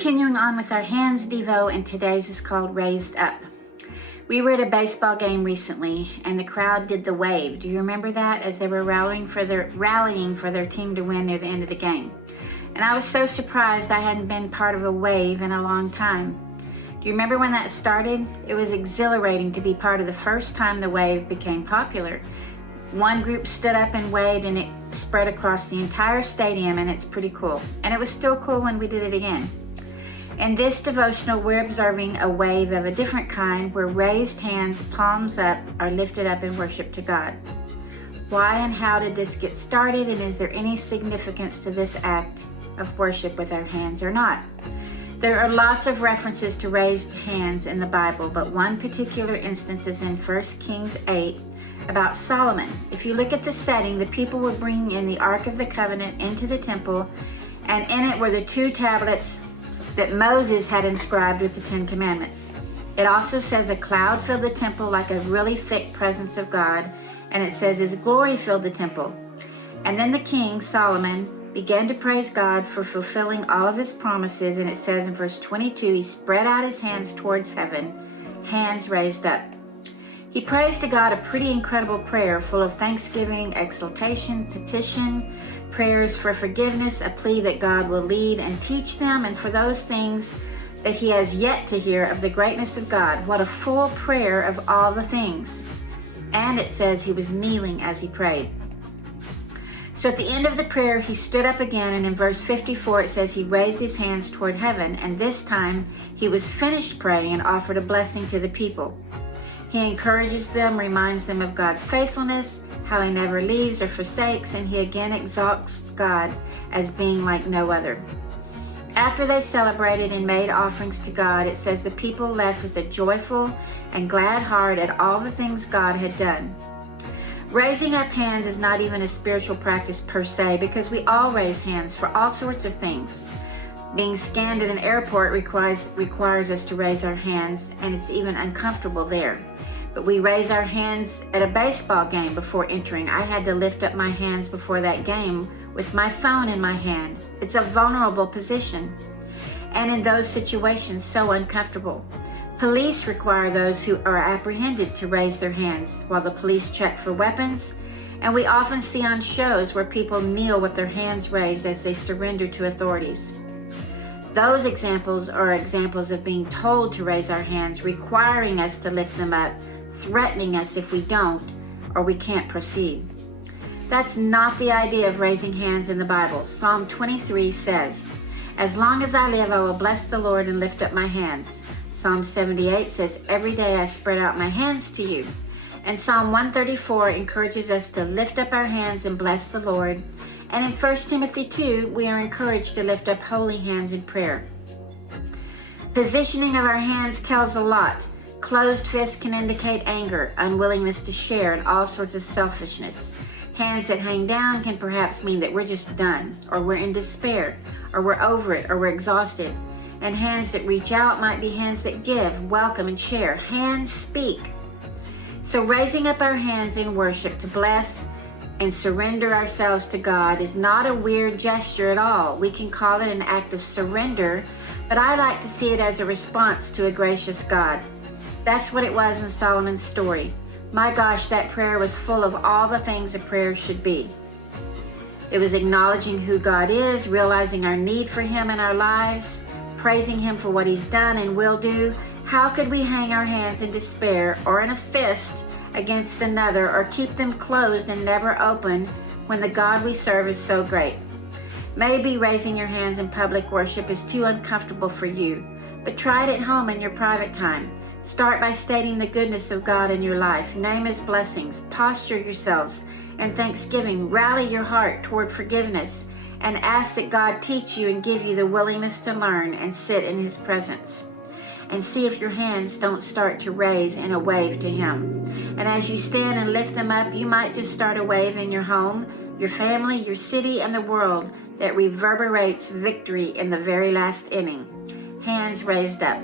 continuing on with our Hands Devo, and today's is called Raised Up. We were at a baseball game recently, and the crowd did the wave. Do you remember that? As they were rallying for their team to win near the end of the game. And I was so surprised I hadn't been part of a wave in a long time. Do you remember when that started? It was exhilarating to be part of the first time the wave became popular. One group stood up and waved, and it spread across the entire stadium, and it's pretty cool. And it was still cool when we did it again. In this devotional, we're observing a wave of a different kind where raised hands, palms up, are lifted up in worship to God. Why and how did this get started, and is there any significance to this act of worship with our hands or not? There are lots of references to raised hands in the Bible, but one particular instance is in 1 Kings 8 about Solomon. If you look at the setting, the people were bringing in the Ark of the Covenant into the temple, and in it were the 2 tablets that Moses had inscribed with the 10 Commandments. It also says a cloud filled the temple like a really thick presence of God, and it says his glory filled the temple. And then the king, Solomon, began to praise God for fulfilling all of his promises, and it says in verse 22, he spread out his hands towards heaven, hands raised up. He prays to God a pretty incredible prayer full of thanksgiving, exaltation, petition, prayers for forgiveness, a plea that God will lead and teach them, and for those things that he has yet to hear of the greatness of God. What a full prayer of all the things. And it says he was kneeling as he prayed. So at the end of the prayer, he stood up again, and in verse 54, it says he raised his hands toward heaven, and this time he was finished praying and offered a blessing to the people. He encourages them, reminds them of God's faithfulness, how he never leaves or forsakes, and he again exalts God as being like no other. After they celebrated and made offerings to God, it says the people left with a joyful and glad heart at all the things God had done. Raising up hands is not even a spiritual practice per se, because we all raise hands for all sorts of things. Being scanned at an airport requires us to raise our hands, and it's even uncomfortable there. But we raise our hands at a baseball game before entering. I had to lift up my hands before that game with my phone in my hand. It's a vulnerable position, and in those situations, so uncomfortable. Police require those who are apprehended to raise their hands while the police check for weapons, and we often see on shows where people kneel with their hands raised as they surrender to authorities. Those examples are examples of being told to raise our hands, requiring us to lift them up, threatening us if we don't, or we can't proceed. That's not the idea of raising hands in the Bible. Psalm 23 says, "As long as I live, I will bless the Lord and lift up my hands." Psalm 78 says, "Every day I spread out my hands to you." And Psalm 134 encourages us to lift up our hands and bless the Lord. And in 1 Timothy 2, we are encouraged to lift up holy hands in prayer. Positioning of our hands tells a lot. Closed fists can indicate anger, unwillingness to share, and all sorts of selfishness. Hands that hang down can perhaps mean that we're just done, or we're in despair, or we're over it, or we're exhausted. And hands that reach out might be hands that give, welcome, and share. Hands speak. So raising up our hands in worship to bless and surrender ourselves to God is not a weird gesture at all. We can call it an act of surrender, but I like to see it as a response to a gracious God. That's what it was in Solomon's story. My gosh, that prayer was full of all the things a prayer should be. It was acknowledging who God is, realizing our need for him in our lives, praising him for what he's done and will do. How could we hang our hands in despair or in a fist against another, or keep them closed and never open when the God we serve is so great? Maybe raising your hands in public worship is too uncomfortable for you, but try it at home in your private time. Start by stating the goodness of God in your life. Name his blessings. Posture yourselves in thanksgiving. Rally your heart toward forgiveness, and ask that God teach you and give you the willingness to learn and sit in his presence. And see if your hands don't start to raise in a wave to him. And as you stand and lift them up, you might just start a wave in your home, your family, your city, and the world that reverberates victory in the very last inning. Hands raised up.